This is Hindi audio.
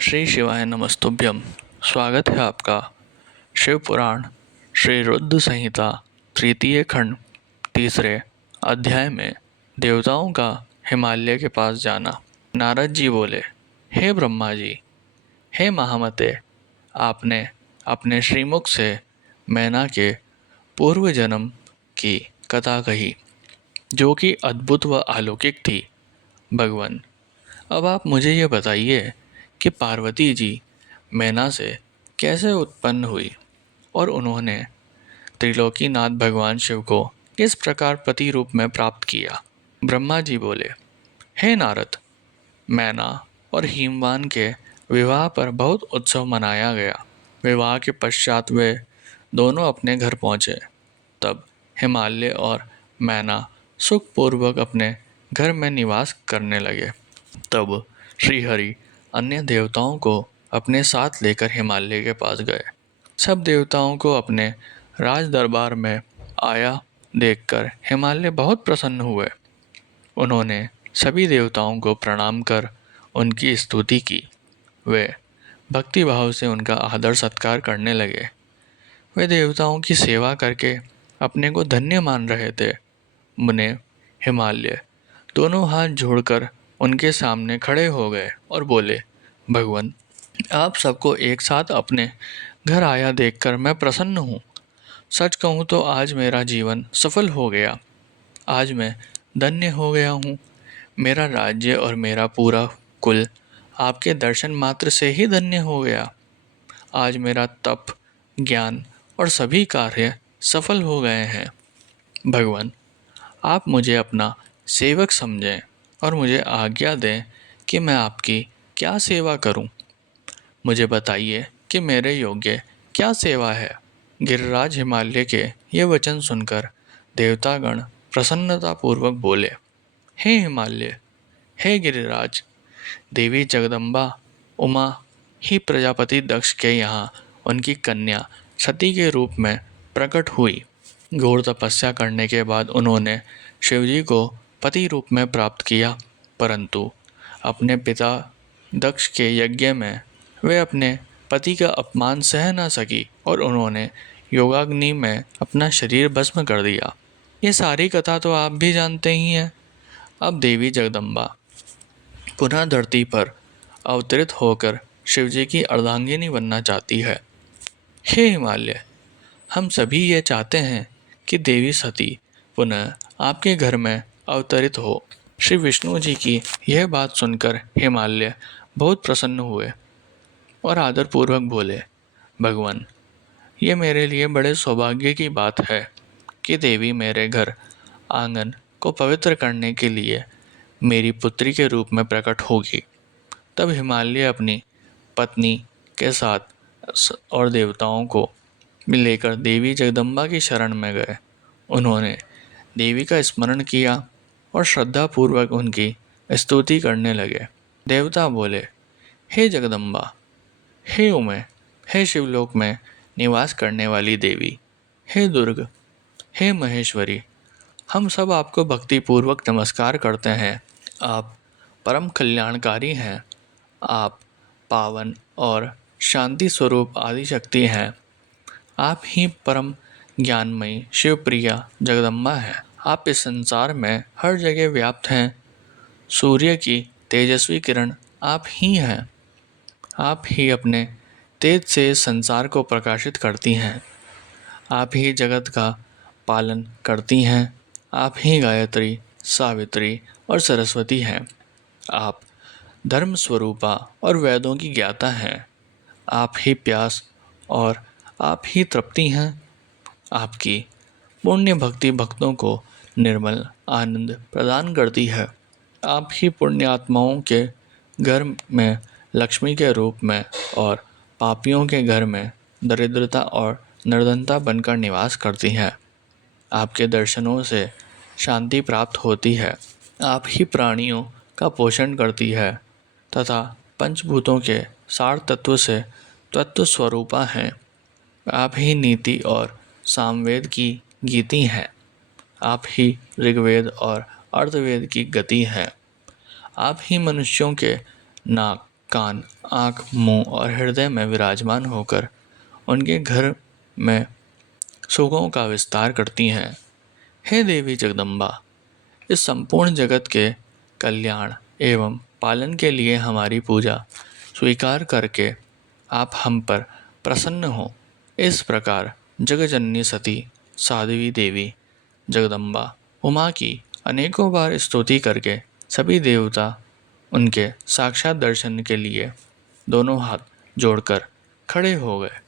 श्री शिवाय नमस्तुभ्यम। स्वागत है आपका शिव पुराण श्री रुद्र संहिता तृतीय खंड तीसरे अध्याय में देवताओं का हिमालय के पास जाना। नारद जी बोले, हे ब्रह्मा जी, हे महामते, आपने अपने श्रीमुख से मैना के पूर्व जन्म की कथा कही, जो कि अद्भुत व अलौकिक थी। भगवान, अब आप मुझे ये बताइए कि पार्वती जी मैना से कैसे उत्पन्न हुई और उन्होंने त्रिलोकीनाथ भगवान शिव को किस प्रकार पति रूप में प्राप्त किया। ब्रह्मा जी बोले, हे नारद, मैना और हिमवान के विवाह पर बहुत उत्सव मनाया गया। विवाह के पश्चात वे दोनों अपने घर पहुँचे। तब हिमालय और मैना सुखपूर्वक अपने घर में निवास करने लगे। तब श्रीहरि अन्य देवताओं को अपने साथ लेकर हिमालय के पास गए। सब देवताओं को अपने राज दरबार में आया देखकर हिमालय बहुत प्रसन्न हुए। उन्होंने सभी देवताओं को प्रणाम कर उनकी स्तुति की। वे भक्ति भाव से उनका आदर सत्कार करने लगे। वे देवताओं की सेवा करके अपने को धन्य मान रहे थे। मुने हिमालय दोनों हाथ जोड़कर उनके सामने खड़े हो गए और बोले, भगवान, आप सबको एक साथ अपने घर आया देखकर मैं प्रसन्न हूँ। सच कहूँ तो आज मेरा जीवन सफल हो गया। आज मैं धन्य हो गया हूँ। मेरा राज्य और मेरा पूरा कुल आपके दर्शन मात्र से ही धन्य हो गया। आज मेरा तप, ज्ञान और सभी कार्य सफल हो गए हैं। भगवान, आप मुझे अपना सेवक समझें और मुझे आज्ञा दें कि मैं आपकी क्या सेवा करूं। मुझे बताइए कि मेरे योग्य क्या सेवा है। गिरिराज हिमालय के ये वचन सुनकर देवतागण प्रसन्नतापूर्वक बोले, हे हिमालय, हे गिरिराज, देवी जगदम्बा उमा ही प्रजापति दक्ष के यहाँ उनकी कन्या सती के रूप में प्रकट हुई। घोर तपस्या करने के बाद उन्होंने शिवजी को पति रूप में प्राप्त किया, परंतु अपने पिता दक्ष के यज्ञ में वे अपने पति का अपमान सह न सकी और उन्होंने योगाग्नि में अपना शरीर भस्म कर दिया। ये सारी कथा तो आप भी जानते ही हैं। अब देवी जगदम्बा पुनः धरती पर अवतरित होकर शिवजी की अर्धांगिनी बनना चाहती है। हे हिमालय, हम सभी ये चाहते हैं कि देवी सती पुनः आपके घर में अवतरित हो। श्री विष्णु जी की यह बात सुनकर हिमालय बहुत प्रसन्न हुए और आदरपूर्वक बोले, भगवान, ये मेरे लिए बड़े सौभाग्य की बात है कि देवी मेरे घर आंगन को पवित्र करने के लिए मेरी पुत्री के रूप में प्रकट होगी। तब हिमालय अपनी पत्नी के साथ और देवताओं को लेकर देवी जगदम्बा की शरण में गए। उन्होंने देवी का स्मरण किया और श्रद्धापूर्वक उनकी स्तुति करने लगे। देवता बोले, हे जगदम्बा, हे उमे, हे शिवलोक में निवास करने वाली देवी, हे दुर्ग, हे महेश्वरी, हम सब आपको भक्तिपूर्वक नमस्कार करते हैं। आप परम कल्याणकारी हैं। आप पावन और शांति स्वरूप आदि शक्ति हैं। आप ही परम ज्ञानमयी शिवप्रिया जगदम्बा हैं। आप इस संसार में हर जगह व्याप्त हैं। सूर्य की तेजस्वी किरण आप ही हैं। आप ही अपने तेज से संसार को प्रकाशित करती हैं। आप ही जगत का पालन करती हैं। आप ही गायत्री, सावित्री और सरस्वती हैं। आप धर्म स्वरूपा और वेदों की ज्ञाता हैं। आप ही प्यास और आप ही तृप्ति हैं। आपकी पुण्य भक्ति भक्तों को निर्मल आनंद प्रदान करती है। आप ही पुण्य आत्माओं के घर में लक्ष्मी के रूप में और पापियों के घर में दरिद्रता और निर्धनता बनकर निवास करती हैं। आपके दर्शनों से शांति प्राप्त होती है। आप ही प्राणियों का पोषण करती है तथा पंचभूतों के सार तत्व से तत्व स्वरूपा हैं। आप ही नीति और सामवेद की गीति हैं। आप ही ऋग्वेद और अर्थवेद की गति हैं। आप ही मनुष्यों के नाक, कान, आँख, मुंह और हृदय में विराजमान होकर उनके घर में सुखों का विस्तार करती हैं। हे देवी जगदम्बा, इस संपूर्ण जगत के कल्याण एवं पालन के लिए हमारी पूजा स्वीकार करके आप हम पर प्रसन्न हो। इस प्रकार जगजननी सती साध्वी देवी जगदम्बा उमा की अनेकों बार स्तुति करके सभी देवता उनके साक्षात दर्शन के लिए दोनों हाथ जोड़कर खड़े हो गए।